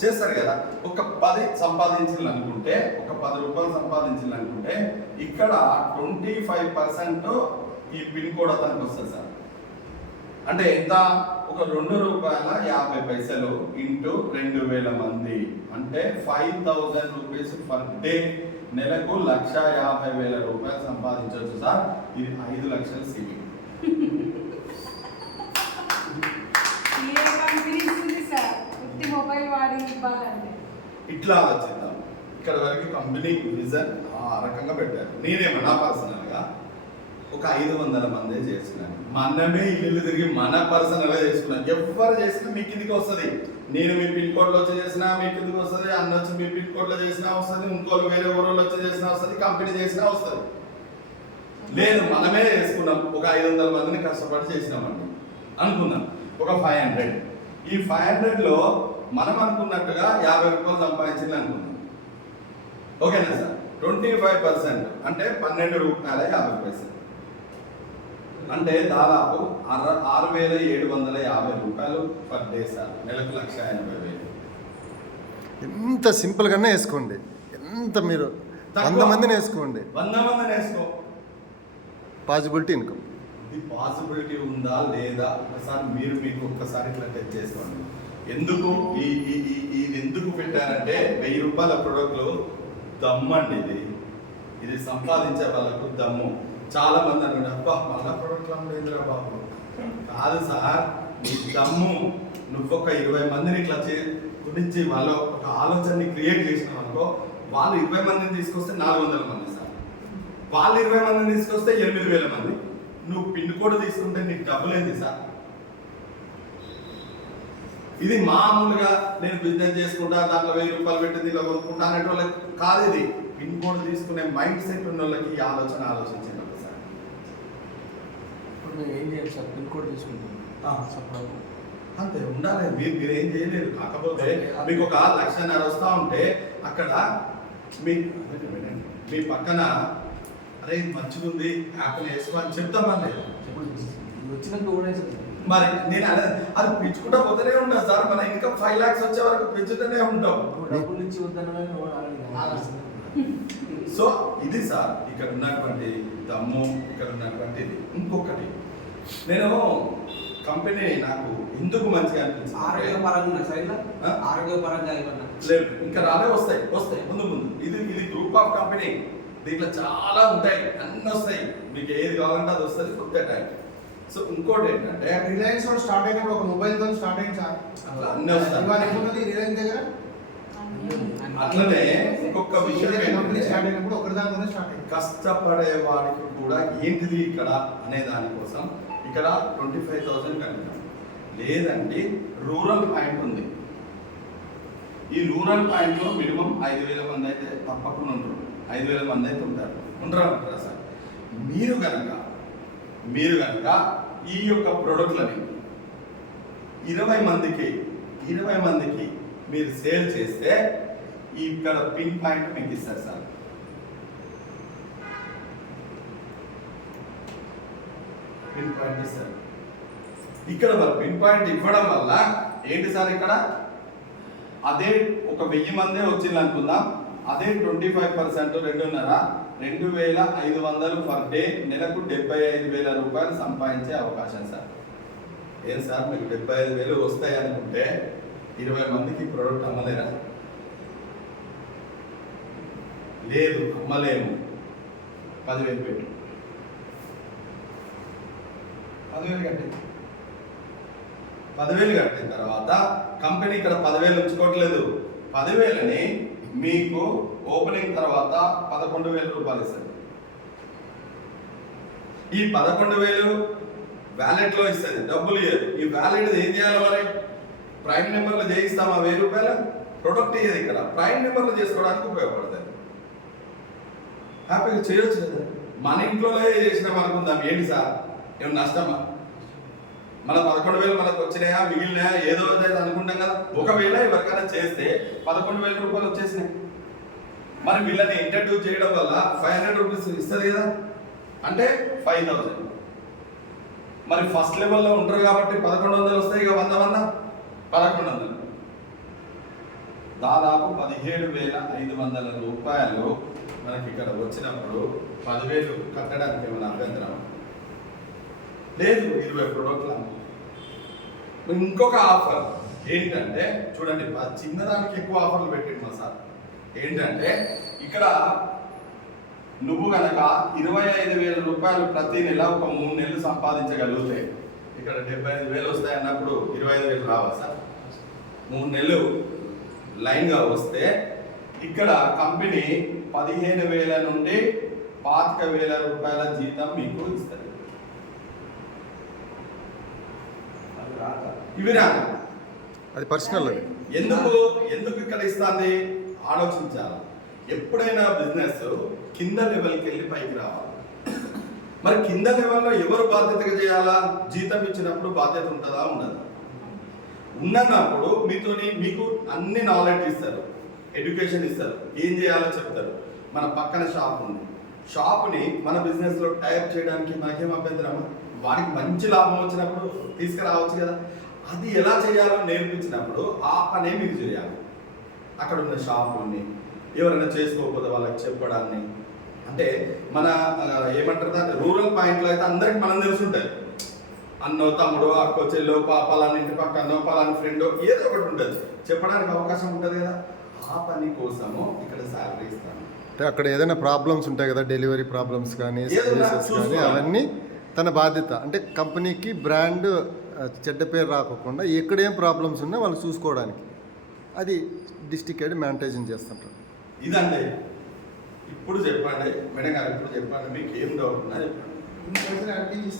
చేస్తారు కదా. ఒక 10 సంపాదించాలనుకుంటే, ఒక 10 రూపాయలు సంపాదించాలనుకుంటే ఇక్కడ 25% ఈ పిన్ కోడ్ అతనికి వస్తుంది సార్. అంటే ఎంత? ఒక ₹2.50 ఇంటూ 2000 మంది అంటే 5000 రూపీస్ పర్ డే. నెలకు 1,50,000 రూపాయలు సంపాదించవచ్చు సార్. ఇది 5 లక్షల సివి. ఇట్లా ఆలోచిద్దాం. ఇక్కడ వరకు కంపెనీ విజన్ ఆ రకంగా పెట్టారు. నేనేమన్నా పర్సనల్గా ఒక 500 మందే చేసినాను. మనమే ఇల్లు తిరిగి మన పర్సనల్గా చేసుకున్నాను. ఎవరు చేసినా మీ కిందికి వస్తుంది. నేను మీ పిన్ కోడ్లో వచ్చి చేసినా మీ కిందికి వస్తుంది. అన్న వచ్చి మీ పిన్ కోడ్లో చేసినా వస్తుంది. ఇంకోళ్ళు వేరే ఊళ్ళో వచ్చి చేసినా వస్తుంది. కంపెనీ చేసినా వస్తుంది. లేదు మనమే చేసుకున్నాం. ఒక 500 మందిని కష్టపడి చేసినామండి అనుకున్నాం. ఒక 500. ఈ 500లో మనం అనుకున్నట్టుగా 50 రూపాయలు సంపాదించింది అనుకున్నాం. ఓకేనా సార్? 25% అంటే ₹12.50 అంటే దాదాపు 6,750 పర్ డే సార్. నెలకు 1,80,000. ఎంత సింపుల్గానే వేసుకోండి. ఎంత మీరు 100 మందిని వేసుకోండి. 100 మందిని వేసుకో. Possibility income. ఇది పాసిబిలిటీ ఉందా లేదా ఒకసారి మీరు మీకు ఒక్కసారి ఇట్లా టెస్ట్ చేసుకోండి. ఎందుకు ఇది ఎందుకు పెట్టారంటే 1000 రూపాయల ప్రొడక్ట్లు దమ్మండి. ఇది సంపాదించే వాళ్ళకు దమ్ము. చాలా మంది అనుకుంటారు అబ్బా మళ్ళా ప్రొడక్ట్లు అమ్మలేదురా బాబు. కాదు సార్, నీ దమ్ము. నువ్వు ఒక 20 మందిని ఇట్లా గురించి వాళ్ళ ఒక ఆలోచనని క్రియేట్ చేసినావు అనుకో. వాళ్ళు 20 మందిని తీసుకొస్తే 400 మంది సార్. వాళ్ళు 20 మందిని తీసుకొస్తే 8,000 మంది. నువ్వు పిన్ కోడ్ తీసుకుంటే నీకు డబ్బులు ఏంది సార్? ఇది మామూలుగా నేను బిజినెస్ చేసుకుంటా, దాంట్లో 1000 రూపాయలు పెట్టింది ఇలా కొనుక్కుంటా అనేటోళ్ళకి కాదు. ఇది పిన్ కోడ్ తీసుకునే మైండ్ సెట్ ఉన్న వాళ్ళకి ఈ ఆలోచించినప్పుడు సార్. ఇప్పుడు మేము ఏం చేయాలి సార్? పిన్ కోడ్ తీసుకుంటాం అంతే ఉండాలి. మీరు ఏం చేయలేదు. కాకపోతే మీకు ఒక 1,00,000 వస్తూ ఉంటే అక్కడ మీ పక్కన అరే ఇది మంచిగా ఉంది యాపిల్ వేసుకో అని చెప్తామని వచ్చినాక కూడా మరి నేను అది పెంచుకుంటా పోతూనే ఉంటాను సార్. మన ఇన్కమ్ 5 lakhs వచ్చే వరకు పెంచుతూనే ఉంటాం. డబ్బుల నుంచి వద్దనమే. సో ఇది సార్ ఇక్కడ ఉన్నటువంటి దమ్ము, ఇక్కడ ఉన్నటువంటి ఇంకొకటి. నేను కంపెనీ నాకు ఎందుకు మంచిగా అనిపించింది, ఆరోగ్యపరంగా లేదు ఇంకా వస్తాయి ముందు ఇది గ్రూప్ ఆఫ్ కంపెనీ. దీంట్లో చాలా ఉంటాయి, అన్నీ వస్తాయి. మీకు ఏది కావాలంటే అది వస్తుంది కొత్త టైం. సో ఇంకోటి ఏంటంటే రిలయన్స్ స్టార్ట్ అయినప్పుడు ఒక మొబైల్తో స్టార్ట్ అయింది సార్. అట్లా అన్నీ వస్తాయి రిలయన్స్ దగ్గర. అట్లనే ఇంకొక విషయం కంపెనీ స్టార్ట్ అయినప్పుడు ఒకరి దాంట్లోనే స్టార్ట్ అయింది. కష్టపడే వాడికి కూడా ఏంటిది ఇక్కడ అనే దానికోసం ఇక్కడ 25,000 కనుక లేదండి. రూరల్ పాయింట్ ఉంది. ఈ రూరల్ పాయింట్లో మినిమం 5,000 మంది అయితే తప్పకుండా ఉంటారు. 5,000 మంది అయితే ఉంటారా సార్. మీరు కనుక ఈ యొక్క ప్రొడక్ట్లని 20 మందికి మీరు సేల్ చేస్తే ఇక్కడ పిన్ పాయింట్ మీకు ఇస్తారు సార్. పిన్ పాయింట్ ఇస్తారు. ఇక్కడ పిన్ పాయింట్ ఇవ్వడం వల్ల ఏంటి సార్, ఇక్కడ అదే ఒక 1000 మందే వచ్చింది అనుకుందాం. అదే 25% 2,500 పర్ డే. నెలకు 75,000 రూపాయలు సంపాదించే అవకాశం సార్. ఏం సార్ మీకు 75,000 వస్తాయి అనుకుంటే 20 మందికి ప్రోడక్ట్ అమ్మలేరా? లేదు, అమ్మలేము. 10,000 పెట్టు, 10,000 కట్టి 10,000 కట్టిన తర్వాత కంపెనీ ఇక్కడ 10,000 ఉంచుకోవట్లేదు. 10,000ని మీకు ఓపెనింగ్ తర్వాత 11,000 రూపాయలు ఇస్తుంది. ఈ 11,000 వ్యాలెట్లో ఇస్తుంది, డబ్బులు ఇయ్యదు. ఈ వ్యాలెట్ ఏం చేయాలి మరి? ప్రైమ్ నెంబర్లో చేయిస్తామా 1000 రూపాయలు? ప్రొడక్ట్ ఇయ్యదు. ఇక్కడ ప్రైమ్ నెంబర్లో చేసుకోవడానికి ఉపయోగపడుతుంది. హ్యాపీగా చేయొచ్చు కదా. మన ఇంట్లోనే చేసినాం అనుకుందాం, ఏంటి సార్ ఏమన్నా నష్టమా? మన 11,000 మనకు వచ్చినాయా మిగిలినాయా ఏదో అనుకుంటాం కదా. ఒకవేళ ఎవరికైనా చేస్తే 11,000 రూపాయలు వచ్చేసినాయి. మరి వీళ్ళని ఇంట్రడ్యూస్ చేయడం వల్ల 500 రూపీస్ ఇస్తుంది కదా, అంటే 5,000. మరి ఫస్ట్ లెవెల్లో ఉంటారు కాబట్టి 1,100 వస్తాయి. ఇక 100 100 1,100. దాదాపు 17,500 రూపాయలు మనకి ఇక్కడ వచ్చినప్పుడు 10,000 కట్టడానికి ఏమైనా అభ్యంతరం లేదు. 20 ప్రొడక్ట్లు. ఇంకొక ఆఫర్ ఏంటంటే చూడండి, చిన్నదానికి ఎక్కువ ఆఫర్లు పెట్టిండు మా సార్. ఏంటంటే ఇక్కడ నువ్వు కనుక 25,000 రూపాయలు ప్రతి నెల ఒక 3 నెలలు సంపాదించగలిగితే ఇక్కడ 75,000 వస్తాయి అన్నప్పుడు 25,000 రావా సార్? 3 నెలలు లైన్గా వస్తే ఇక్కడ కంపెనీ 15,000 నుండి 25,000 రూపాయల జీతం మీకు ఇస్తారు. అది రాక ఇవి రాదు. అది పర్సనల్. అది ఎందుకు ఇక్కడ ఇస్తుంది ఆలోచించాలి. ఎప్పుడైనా బిజినెస్ కింద లెవెల్కి వెళ్ళి పైకి రావాలి. మరి కింద లెవెల్లో ఎవరు బాధ్యతగా చేయాలా? జీతం ఇచ్చినప్పుడు బాధ్యత ఉంటుందా? ఉండదా? ఉన్నప్పుడు మీకు అన్ని నాలెడ్జ్ ఇస్తారు, ఎడ్యుకేషన్ ఇస్తారు, ఏం చేయాలో చెప్తారు. మన పక్కన షాప్ ఉంది, షాప్ని మన బిజినెస్లో టైప్ చేయడానికి మనకేం అభ్యంతరమా? వారికి మంచి లాభం వచ్చినప్పుడు తీసుకురావచ్చు కదా. అది ఎలా చేయాలో నేర్పించినప్పుడు ఆ పనే మీరు చేయాలి. అక్కడ ఉన్న షాపుని ఎవరైనా చేసుకోకపోతే వాళ్ళకి చెప్పడాన్ని, అంటే మన ఏమంటారు దాన్ని, రూరల్ పాయింట్లో అయితే అందరికి మనం తెలుసుంటుంది. అన్నో తమ్ముడు అక్కో చెల్లో పలాని ఇంటి పక్కనో పలాని ఫ్రెండో ఏదో ఒకటి ఉంటుంది, చెప్పడానికి అవకాశం ఉంటుంది కదా. ఆ పని కోసము ఇక్కడ శాలరీ ఇస్తాను. అంటే అక్కడ ఏదైనా ప్రాబ్లమ్స్ ఉంటాయి కదా, డెలివరీ ప్రాబ్లమ్స్ కానీ ఏదైనా సర్వీసెస్ కానీ, చూసుకోవాలి. అవన్నీ తన బాధ్యత. అంటే కంపెనీకి బ్రాండ్ చెడ్డ పేరు రాకుండా ఎక్కడేం ప్రాబ్లమ్స్ ఉన్నా వాళ్ళు చూసుకోవడానికి అది డిస్ట్రిక్ట్ హెడ్ మ్యానేజింగ్ చేస్తుంటారు. ఇదండి. ఇప్పుడు చెప్పండి మేడం గారు, ఇప్పుడు చెప్పండి మీకు ఏం డౌట్ ఉన్నా చెప్పండి. ఇన్ని పైసలు అడ్మిన్